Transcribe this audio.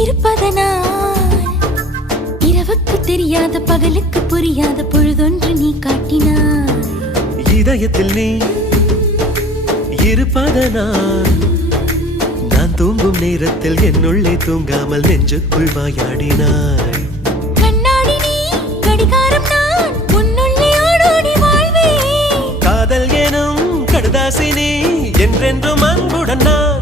இருப்பதனால் இரவுக்கு தெரியாத பகலுக்கு புரியாத பொழுதொன்று நீ காட்டினாய். இதயத்தில் நீ இருப்பதனால் நான் தூங்கும் நேரத்தில் என்னுள்ளே தூங்காமல் நெஞ்சுக்குள் வாயாடினாய். கண்ணாடி நீ கடிகாரம் நான் உன்னுள்ளே ஓடோடி வாழ்வே. காதல் எனும் கடுதாசி நீ என்றென்றும் அன்புடன் நான்